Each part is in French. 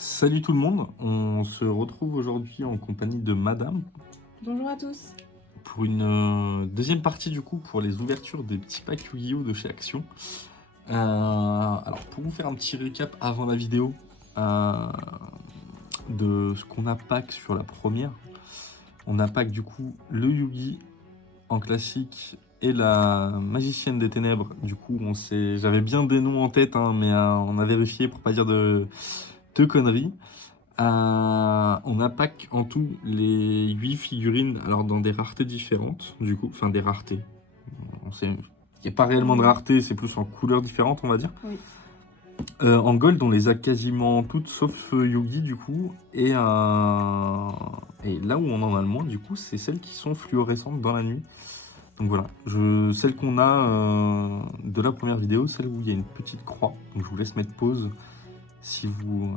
Salut tout le monde, on se retrouve aujourd'hui en compagnie de Madame Bonjour à tous. pour une deuxième partie du coup pour les ouvertures des petits packs Yu-Gi-Oh de chez Action. Alors pour vous faire un petit récap avant la vidéo de ce qu'on a pack sur la première, on a pack du coup le Yugi en classique et la Magicienne des Ténèbres. Du coup j'avais bien des noms en tête hein, mais on a vérifié pour pas dire de conneries. On a pack en tout les 8 figurines, alors dans des raretés différentes, du coup, enfin des raretés. Il n'y a pas réellement de rareté, c'est plus en couleurs différentes, on va dire. Oui. En gold, on les a quasiment toutes sauf Yugi, du coup. Et là où on en a le moins, du coup, c'est celles qui sont fluorescentes dans la nuit. Donc voilà, celle qu'on a de la première vidéo, celle où il y a une petite croix. Donc je vous laisse mettre pause si vous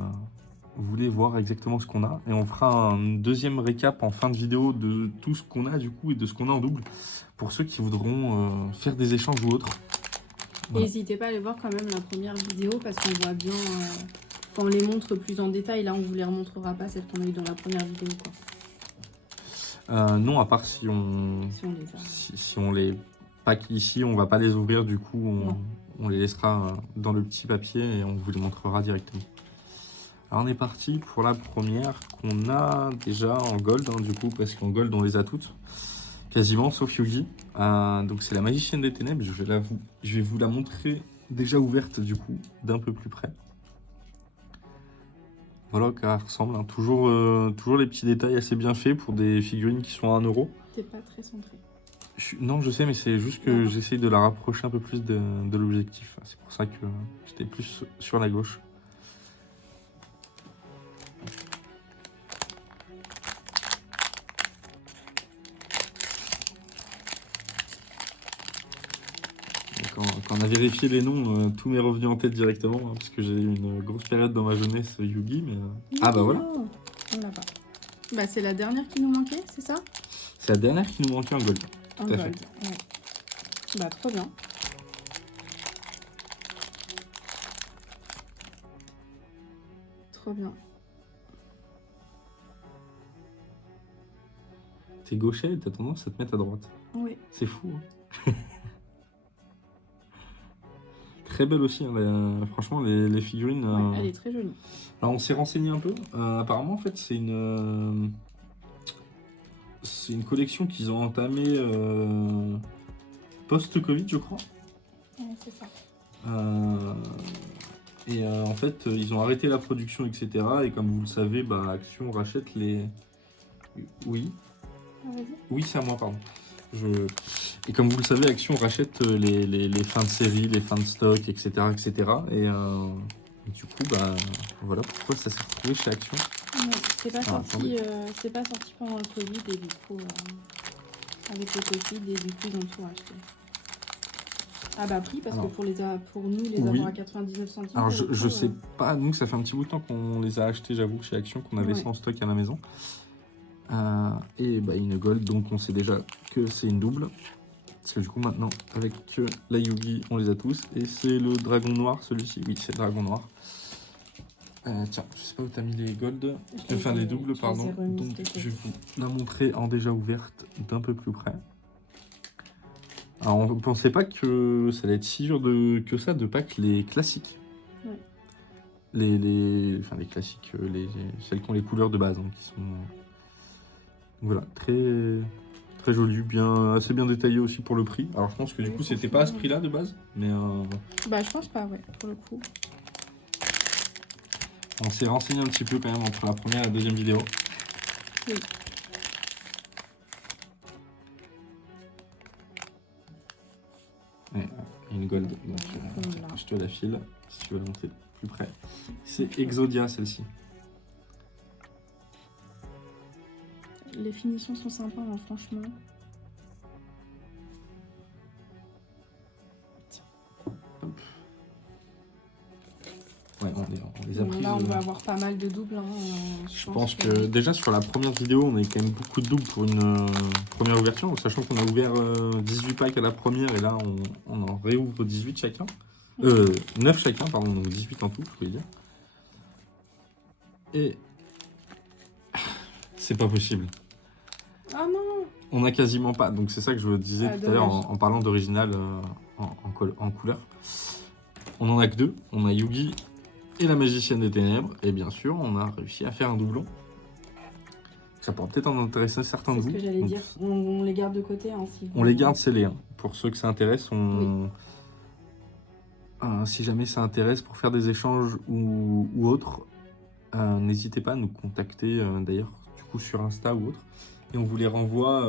voulez voir exactement ce qu'on a. Et on fera un deuxième récap en fin de vidéo de tout ce qu'on a du coup et de ce qu'on a en double pour ceux qui voudront faire des échanges ou autres. Voilà. N'hésitez pas à aller voir quand même la première vidéo parce qu'on voit bien, quand on les montre plus en détail, là on vous les remontrera pas celles qu'on a eu dans la première vidéo quoi. Non, à part si on les pack ici, on va pas les ouvrir, du coup on les laissera dans le petit papier et on vous les montrera directement. Alors on est parti pour la première qu'on a déjà en gold, hein, du coup, parce qu'en gold on les a toutes, quasiment, sauf Yugi. Donc c'est la Magicienne des Ténèbres, je vais vous la montrer déjà ouverte du coup, d'un peu plus près. Voilà qu'elle ressemble, hein. Toujours les petits détails assez bien faits pour des figurines qui sont à 1 €. T'es pas très centré. Non, je sais, mais c'est juste que j'essaye de la rapprocher un peu plus de l'objectif. C'est pour ça que j'étais plus sur la gauche. Quand on a vérifié les noms, tout m'est revenu en tête directement, hein, parce que j'ai eu une grosse période dans ma jeunesse Yugi, mais... Ah bah voilà. On l'a pas. Bah c'est la dernière qui nous manquait, c'est ça? C'est la dernière qui nous manquait en gold. En gold, ouais. Bah trop bien. Trop bien. T'es gaucher et t'as tendance à te mettre à droite. Oui. C'est fou. Hein. Très belle aussi, hein, franchement, les figurines... Ouais, elle est très jolie. Alors on s'est renseigné un peu. Apparemment, en fait, c'est une collection qu'ils ont entamée post-Covid, je crois. Ouais, c'est ça. En fait, ils ont arrêté la production, etc. Et comme vous le savez, bah, Action rachète les... Oui. Ah, vas-y. Oui, c'est à moi, pardon. Et comme vous le savez, Action rachète les fins de série, les fins de stock, etc. etc. Et du coup, bah, voilà pourquoi ça s'est retrouvé chez Action. C'est pas sorti pendant le Covid et du coup, avec le Covid et du coup ils ont tout racheté. Ah bah prix parce que pour nous les avoir à 99 centimes. Alors je sais pas, nous ça fait un petit bout de temps qu'on les a achetés, j'avoue, chez Action, qu'on avait ça en stock à la maison. Et bah une gold, donc on sait déjà que c'est une double. Parce que du coup maintenant avec la Yugi on les a tous. Et c'est le dragon noir celui-ci, oui c'est le dragon noir. Tiens, je sais pas où t'as mis les gold, enfin les doubles pardon. Donc je vais vous la montrer en déjà ouverte d'un peu plus près. Alors on pensait pas que ça allait être si dur que ça de pack les classiques. Ouais. Les classiques, celles qui ont les couleurs de base, hein, qui sont... Voilà, très joli, assez bien détaillé aussi pour le prix. Alors je pense que du coup c'était pas à ce prix là de base, mais... Bah je pense pas, ouais, pour le coup. On s'est renseigné un petit peu quand même entre la première et la deuxième vidéo. Oui. Ouais, une gold, donc je te la file si tu veux la monter plus près. C'est Exodia celle-ci. Les finitions sont sympas, hein, franchement. Hop. Ouais, on les a pris. Là, on va avoir pas mal de doubles. Hein, je pense que déjà sur la première vidéo, on a quand même beaucoup de doubles pour une première ouverture. Sachant qu'on a ouvert 18 packs à la première et là, on en réouvre 18 chacun. 9 chacun, pardon, donc 18 en tout, je voulais dire. Et c'est pas possible. Ah non. On a quasiment pas. Donc c'est ça que je vous disais tout à l'heure en parlant d'original en couleur. On en a que 2. On a Yugi et la magicienne des ténèbres. Et bien sûr, on a réussi à faire un doublon. Ça pourra peut-être en intéresser certains de vous. C'est ce que j'allais dire. On les garde de côté. Hein, on les garde scellés. Hein. Pour ceux que ça intéresse, si jamais ça intéresse pour faire des échanges ou autre, n'hésitez pas à nous contacter d'ailleurs du coup sur Insta ou autre. Et on vous les renvoie.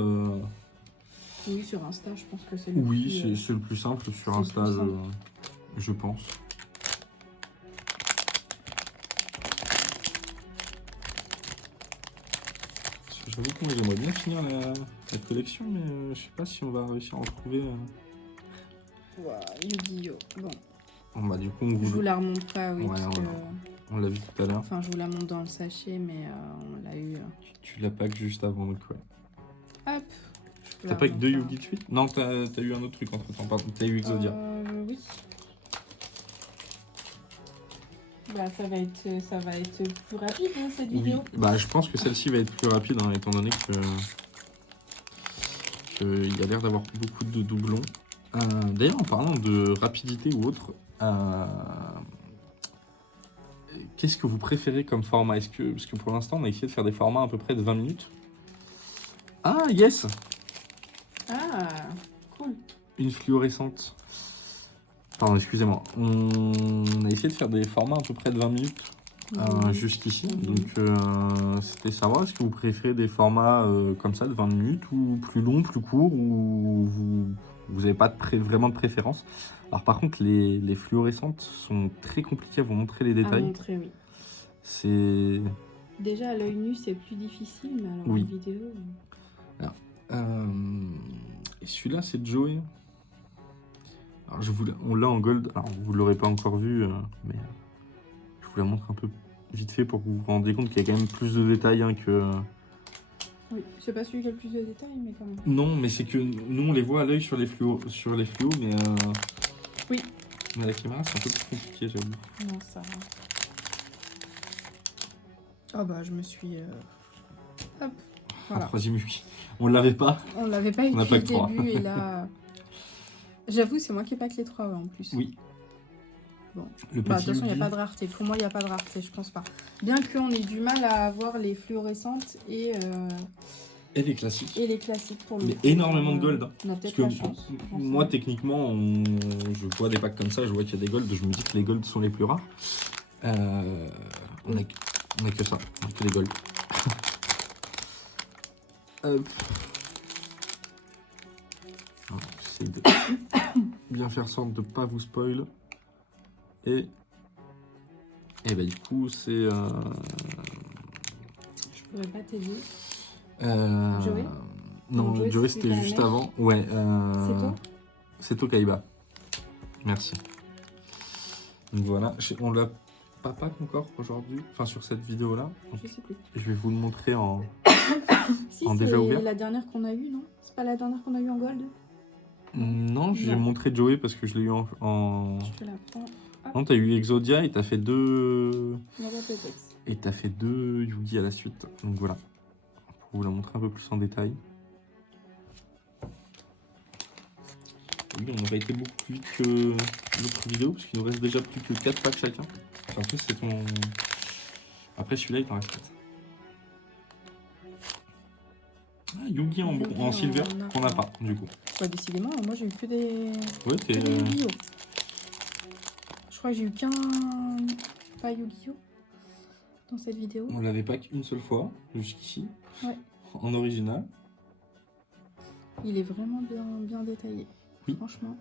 Oui, sur Insta, je pense que c'est le Oui, c'est le plus simple sur Insta, je pense. J'avoue que moi j'aimerais bien finir la collection, mais je sais pas si on va réussir à en trouver. Yu-Gi-Oh! Bon. Bon bah du coup Je vous la remonte pas, oui. Ouais, parce que... on l'a vu tout à l'heure. Enfin, je vous la montre dans le sachet, mais on l'a eu. Tu l'as pack juste avant, donc ouais. Hop. T'as pack 2 Yugi de suite? Non, t'as eu un autre truc entre temps, pardon. T'as eu Exodia. Oui. Bah, ça va être plus rapide, hein, cette vidéo. Bah, je pense que celle-ci va être plus rapide, hein, étant donné il y a l'air d'avoir beaucoup de doublons. D'ailleurs, en parlant de rapidité ou autre, qu'est-ce que vous préférez comme format? Parce que pour l'instant, on a essayé de faire des formats à peu près de 20 minutes. Ah, yes! Ah, cool. Une fluorescente. Pardon, excusez-moi. On a essayé de faire des formats à peu près de 20 minutes jusqu'ici. Donc, c'était savoir, est-ce que vous préférez des formats comme ça de 20 minutes ou plus longs, plus courts, ou vous n'avez pas vraiment de préférence? Alors, par contre, les fluorescentes sont très compliquées à vous montrer les détails. À montrer, oui. C'est... Déjà, à l'œil nu, c'est plus difficile, mais alors en vidéo... Alors, et celui-là, c'est Joey. Alors, on l'a en gold. Alors, vous ne l'aurez pas encore vu, mais je vous la montre un peu vite fait pour que vous vous rendiez compte qu'il y a quand même plus de détails hein, que... Oui, c'est pas celui qui a le plus de détails, mais quand même. Non, mais c'est que nous, on les voit à l'œil sur les fluos, mais... Oui. Mais la caméra, c'est un peu plus compliqué, j'avoue. Non, ça va. Oh bah, je me suis... Hop, voilà. Un troisième Yugi. On l'avait pas. On l'avait pas eu On n'a depuis pas le début, et là... J'avoue, c'est moi qui ai pas que les 3 en plus. Oui. Bon. Le Bah, de petit toute façon, il n'y a Yugi. pas de rareté. Pour moi, il n'y a pas de rareté, je pense pas. Bien qu'on ait du mal à avoir les fluorescentes et les classiques. Et les classiques pour le Mais énormément de gold. On a peut-être Parce la que chance. moi, techniquement, je vois des packs comme ça, je vois qu'il y a des golds, je me dis que les golds sont les plus rares. On a que ça, on a que les golds. J'essaie de bien faire sorte de pas vous spoil. Et bah du coup, c'est... Je pourrais pas t'aider. Joey? Non, Joey c'était juste avant. Ouais. C'est toi? C'est Tokaiba. Merci. Donc voilà, on l'a pas pack encore aujourd'hui, enfin sur cette vidéo là. Je sais plus. Je vais vous le montrer en, si, en déjà ouvert. C'est la dernière qu'on a eue, non? C'est pas la dernière qu'on a eue en gold? Non, j'ai montré Joey parce que je l'ai eu en... Je te la prends. Non, t'as eu Exodia et t'as fait 2... Peut-être. Et t'as fait 2 Yugi à la suite. Donc voilà. Pour vous la montrer un peu plus en détail. Oui, on aurait été beaucoup plus vite que l'autre vidéo parce qu'il nous reste déjà plus que 4 packs chacun. En plus, c'est ton... Après celui-là, il t'en reste 4. Ah, Yugi en silver qu'on n'a pas, du coup. Ouais, décidément, moi j'ai eu que des... Ouais, t'es... Yu-Gi-Oh! Je crois que j'ai eu qu'un... Pas Yu-Gi-Oh! Dans cette vidéo. On l'avait pas qu'une seule fois, jusqu'ici. Ouais. En original. Il est vraiment bien détaillé. Oui. Franchement.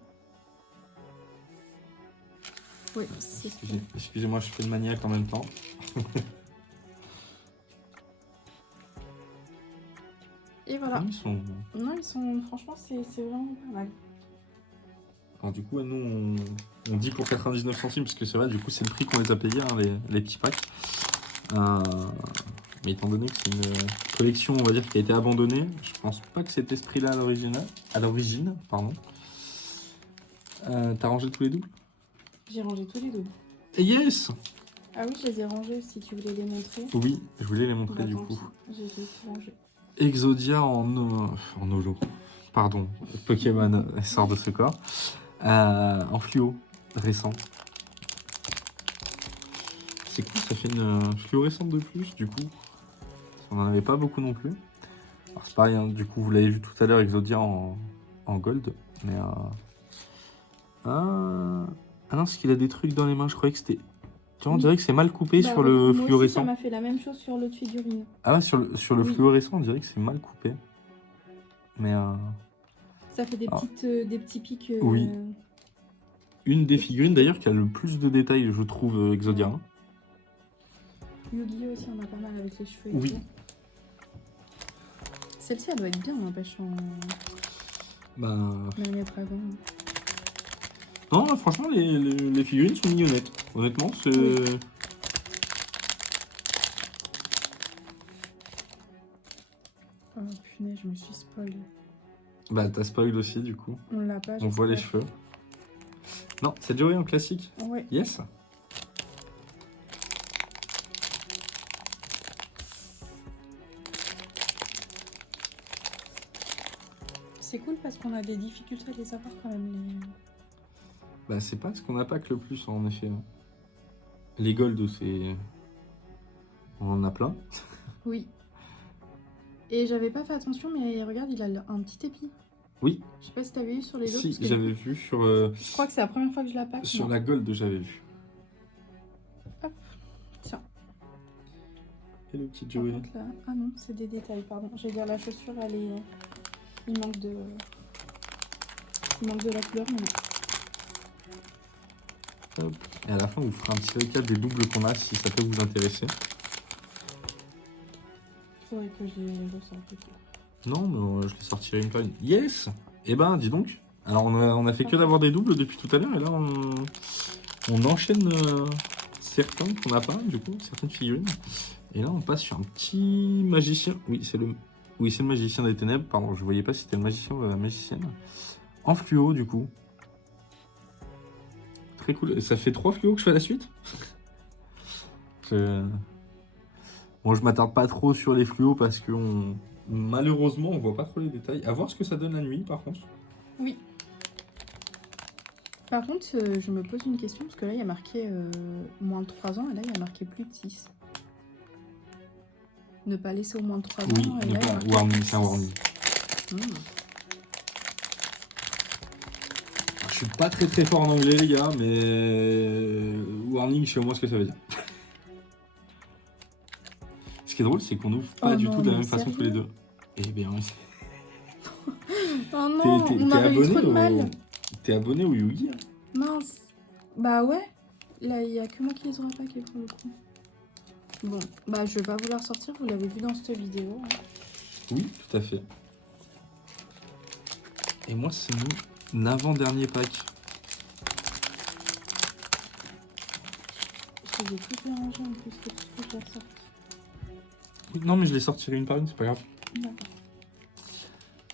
Oui, c'est ça. Excusez-moi, je fais le maniaque en même temps. Et voilà. Non, ils sont... Franchement, c'est vraiment pas mal. Alors du coup, nous, on dit pour 99 centimes, parce que c'est vrai, du coup, c'est le prix qu'on les a payés, hein, les petits packs. Mais étant donné que c'est une collection, on va dire, qui a été abandonnée, je pense pas que cet esprit-là à l'origine, pardon. T'as rangé tous les doubles? J'ai rangé tous les doubles. Et yes! Ah oui, je les ai rangés si tu voulais les montrer. Oui, je voulais les montrer Bah, du tant coup. pis, j'ai tout rangé. Exodia en holo. Pardon, Pokémon sort de ce corps. En fluo récent. C'est cool, ça fait une fluorescente de plus du coup. On n'en avait pas beaucoup non plus. Alors c'est pareil, hein, du coup vous l'avez vu tout à l'heure, Exodia en gold. Mais ah non, c'est qu'il a des trucs dans les mains, je croyais que c'était... Tu vois, on dirait que c'est mal coupé Bah, sur le moi fluorescent. aussi, ça m'a fait la même chose sur l'autre figurine. Ah ouais, sur le Oui. fluorescent, on dirait que c'est mal coupé. Mais Ça fait des petits pics. Oui. Une des figurines d'ailleurs qui a le plus de détails, je trouve, Exodia. Ouais. Yu-Gi-Oh aussi, on a pas mal avec les cheveux et Oui. tout. Celle-ci, elle doit être bien, n'empêche, en... Bah... Même dragon. Non, franchement, les figurines sont mignonnettes. Honnêtement, c'est... Oui. Oh punaise, je me suis spoil. Bah, t'as spoil aussi, du coup. On l'a pas, On voit les cheveux. Non, c'est Joey en classique. Ouais. Yes. C'est cool parce qu'on a des difficultés à les avoir quand même. Bah, c'est pas ce qu'on n'a pas que le plus, en effet. Les gold, c'est... On en a plein. Oui. Et j'avais pas fait attention, mais regarde, il a un petit épi. Oui. Je sais pas si t'avais vu sur les autres. Si, j'avais vu sur... Je crois que c'est la première fois que je la pack. Sur la gold, j'avais vu. Hop, tiens. Et le petit Par Joey. contre, là... Ah non, c'est des détails, pardon. Je vais dire la chaussure, elle est... Il manque de la couleur, mais non. Hop. Et à la fin, on vous fera un petit récap des doubles qu'on a, si ça peut vous intéresser. Il faudrait que je les ressorte. Non, mais je les sortirai une par une. Yes. Eh ben, dis donc. Alors, on a fait que d'avoir des doubles depuis tout à l'heure, et là, on enchaîne certains qu'on n'a pas, du coup, certaines figurines. Et là, on passe sur un petit magicien. Oui, c'est le magicien des ténèbres. Pardon, je voyais pas si c'était le magicien ou la magicienne. En fluo, du coup. Très cool. Et ça fait 3 fluos que je fais à la suite. Bon, je m'attarde pas trop sur les fluos parce que malheureusement, on voit pas trop les détails. À voir ce que ça donne la nuit, par contre. Oui. Par contre, je me pose une question, parce que là, il y a marqué moins de 3 ans, et là, il y a marqué plus de 6. Ne pas laisser au moins de 3 ans. Oui, et là, warning, c'est un warning. Je suis pas très fort en anglais, les gars, mais warning, je sais au moins ce que ça veut dire. Ce qui est drôle, c'est qu'on ouvre pas du tout de la même façon tous les deux. Eh bien, oh non, on aurait eu trop de mal. T'es abonné au Yu-Gi? Mince. Bah ouais. Là, il y a que moi qui les aurais packés pour le coup. Bon, bah je vais pas vous la ressortir, vous l'avez vu dans cette vidéo. Hein. Oui, tout à fait. Et moi, c'est mon avant-dernier pack. Je les ai tous mélangés en plus, que tout ce que je ressorte. Oui, non, mais je les sortirai une par une, c'est pas grave. D'accord.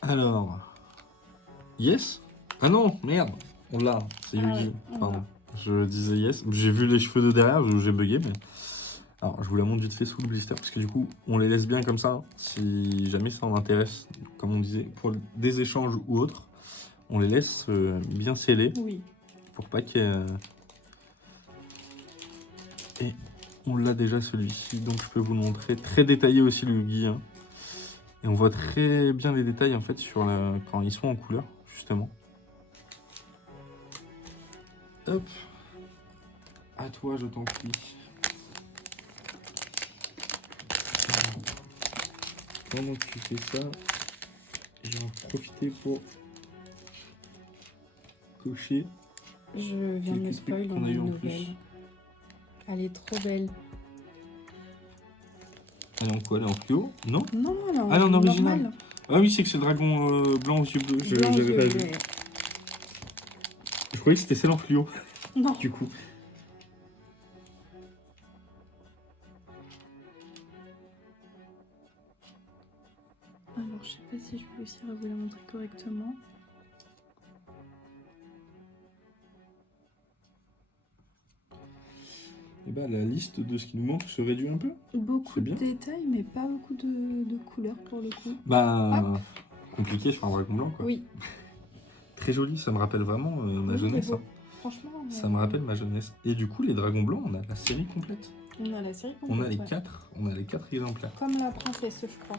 Alors. Yes? Ah non, merde. On l'a, c'est Yu-Gi. Ouais, Pardon. Je disais yes. J'ai vu les cheveux de derrière, j'ai bugué, mais... Alors, je vous la montre vite fait sous le blister, parce que du coup, on les laisse bien comme ça. Si jamais ça en intéresse, comme on disait, pour des échanges ou autres, on les laisse bien scellés. Oui. Pour pas qu'il y ait... Et on l'a déjà celui-ci, donc je peux vous le montrer. Très détaillé aussi le Yu-Gi. Hein. Et on voit très bien les détails en fait sur quand ils sont en couleur, justement. Hop. À toi, je t'en prie. Pendant que tu fais ça, je vais en profiter pour cocher. Je viens de me spoil dans une nouvelle. Elle est trop belle. Elle est en quoi? Elle est en fluo? Non? Non, elle est en, en original. Normal. Ah oui, c'est que c'est le dragon blanc aux yeux bleus. Je l'avais pas vu. Je croyais que c'était celle en fluo. Non. Du coup. Alors, je sais pas si je vais réussir à vous la montrer correctement. Et bah la liste de ce qui nous manque se réduit un peu. Beaucoup de détails, mais pas beaucoup de couleurs pour le coup. Bah, compliqué, je fais un dragon blanc quoi. Oui. Très joli, ça me rappelle vraiment ma jeunesse. Hein. Franchement. Ça me rappelle ma jeunesse. Et du coup, les dragons blancs, on a la série complète. On a la série complète. On a les 4. On a les 4 exemplaires. Comme la princesse, je crois.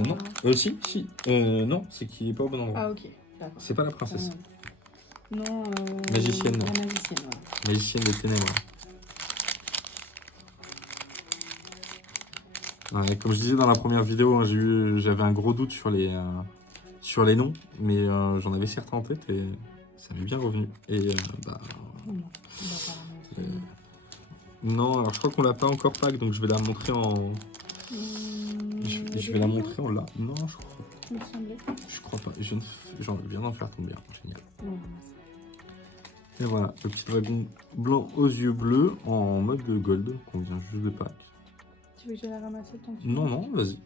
Non. Si. Non, c'est qu'il est pas au bon endroit. Ah ok. D'accord. C'est pas la princesse. Non. Magicienne. La magicienne, voilà. Magicienne des ténèbres. Ouais, comme je disais dans la première vidéo, hein, j'avais un gros doute sur les noms, mais j'en avais certains en tête et ça m'est bien revenu. Et non, alors je crois qu'on l'a pas encore pack, donc je vais la montrer en. Je vais la montrer en là. Non, je crois pas. Il me semblait. Je crois pas. Je viens d'en faire tomber. Génial. Ouais. Et voilà, le petit dragon blanc aux yeux bleus en mode de gold qu'on vient juste de pack. Tu veux que je la ramasse tant que tu Non, non, vas-y.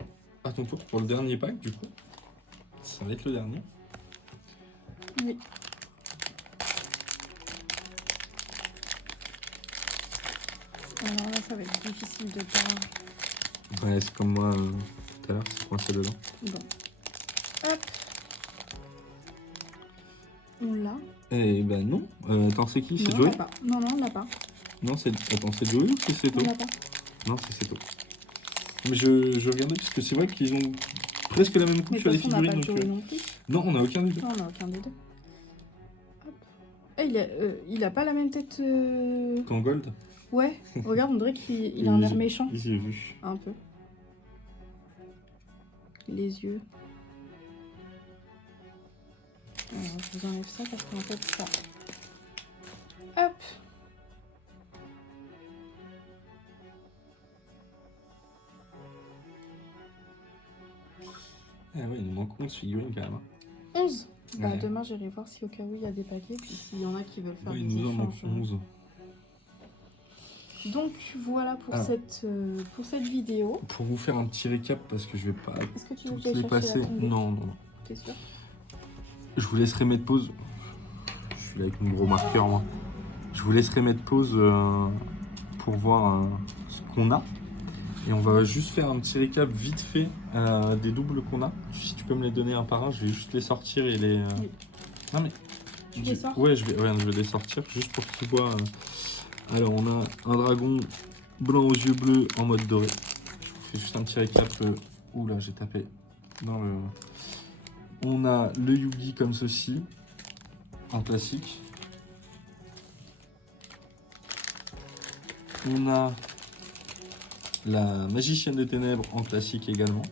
À ton tour pour le dernier pack du coup. Ça va être le dernier. Oui. Alors là, ça va être difficile de pas. Ouais, c'est comme moi tout à l'heure, c'est coincé dedans. Bon. Hop. On l'a. Eh ben non. Attends, c'est qui? C'est Non, on Joey? l'a pas. Non, on l'a pas. Non, c'est. Attends, c'est Joey ou c'est Seto? On l'a pas. Non, c'est Seto. Mais je regardais parce que c'est vrai qu'ils ont presque la même coupe sur les figurines. On n'a pas Donc, Joey non plus. non, on n'a aucun des deux. Non, on n'a aucun des deux. Hop. Il a pas la même tête. Qu'en gold? Ouais. Regarde, on dirait qu'il a un air méchant. J'ai vu. Un peu. Les yeux. Alors, je vous enlève ça parce qu'en fait, ça. Hop. Ah ouais, il nous manque 11 figurines quand même. 11. Bah, Ouais. demain, j'irai voir si au cas où il y a des paquets, puis s'il y en a qui veulent faire Ouais, des il nous en manque échanges. 11. Donc voilà pour cette vidéo. Pour vous faire un petit récap, parce que je vais pas Est-ce que tu veux que toutes j'aille les chercher passer. la tombée? Non, non, non. T'es sûr? Je vous laisserai mettre pause. Je suis là avec mon gros marqueur, moi. Je vous laisserai mettre pause pour voir ce qu'on a. Et on va juste faire un petit récap vite fait des doubles qu'on a. Si tu peux me les donner un par un, je vais juste les sortir et les... Oui. Non mais... Tu les sors? Ouais, je vais les sortir juste pour que tu vois. Alors, on a un dragon blanc aux yeux bleus en mode doré. Je vous fais juste un petit récap. Oula, j'ai tapé dans le... On a le Yugi comme ceci, en classique. On a la magicienne des ténèbres en classique également.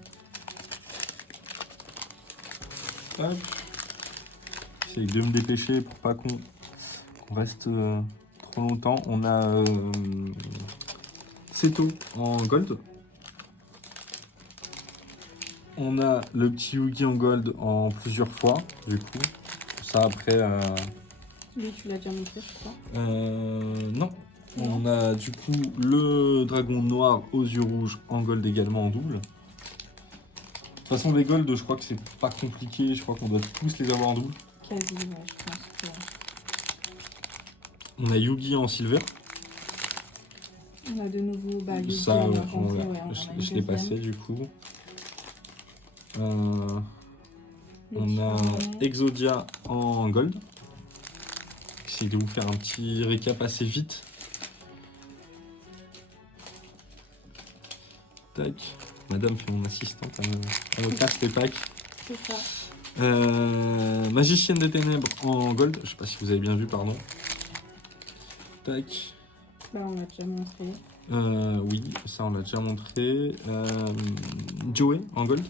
Hop. J'essaye de me dépêcher pour pas qu'on reste trop longtemps. On a Seto en gold. On a le petit Yugi en gold en plusieurs fois, du coup. Ça après... Lui, tu l'as déjà montré, je crois. Non. On a du coup le dragon noir aux yeux rouges en gold également en double. De toute façon, les gold, je crois que c'est pas compliqué. Je crois qu'on doit tous les avoir en double. Quasi, ouais, je pense que... On a Yugi en silver. On a de nouveau le Ça, je l'ai deuxième. passé du coup. On Le a petit Exodia en gold. J'essaie de vous faire un petit récap assez vite. Tac. Madame fait mon assistante, elle me casse les packs. C'est ça. Magicienne des ténèbres en gold. Je sais pas si vous avez bien vu, pardon. Tac. Là, on l'a déjà montré. Oui, ça on l'a déjà montré. Joey en gold.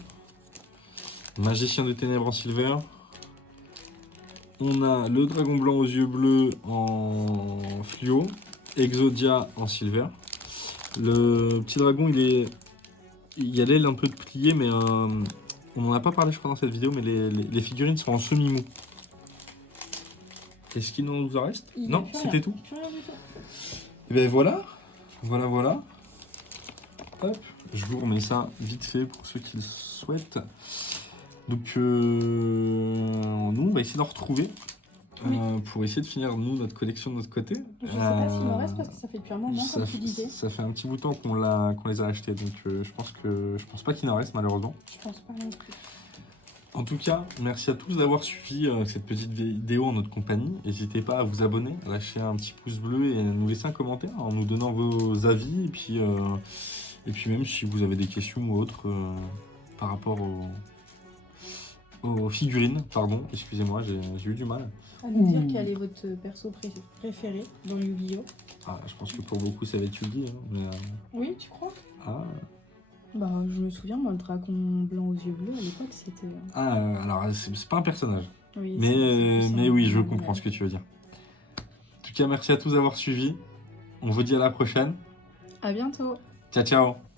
Magicien des ténèbres en silver. On a le dragon blanc aux yeux bleus en fluo. Exodia en silver. Le petit dragon, il y a l'aile un peu de plié, mais on n'en a pas parlé, je crois, dans cette vidéo, mais les figurines sont en semi-mou. Est-ce qu'il nous en reste? Non, c'était tout. Et ben voilà. Voilà. Hop, je vous remets ça vite fait pour ceux qui le souhaitent. Donc, nous, on va essayer d'en retrouver. pour essayer de finir, nous, notre collection de notre côté. Je sais pas s'il m'en reste parce que ça fait depuis un moment, comme tu disais. Ça fait un petit bout de temps qu'on les a achetés, donc je pense pas qu'il en reste, malheureusement. Je pense pas non plus. En tout cas, merci à tous d'avoir suivi cette petite vidéo en notre compagnie. N'hésitez pas à vous abonner, à lâcher un petit pouce bleu et à nous laisser un commentaire en nous donnant vos avis. Et puis même si vous avez des questions ou autres par rapport aux figurines. Pardon, excusez-moi, j'ai eu du mal. À nous dire quel est votre perso préféré dans Yu-Gi-Oh! Ah, je pense que pour beaucoup, ça va être Yugi. Hein, mais, Oui, tu crois? Ah. Bah, je me souviens, moi, le dragon blanc aux yeux bleus, à l'époque, c'était... Alors, c'est pas un personnage. Oui, mais oui, je comprends ce que tu veux dire. En tout cas, merci à tous d'avoir suivi. On vous dit à la prochaine. À bientôt. Ciao, ciao.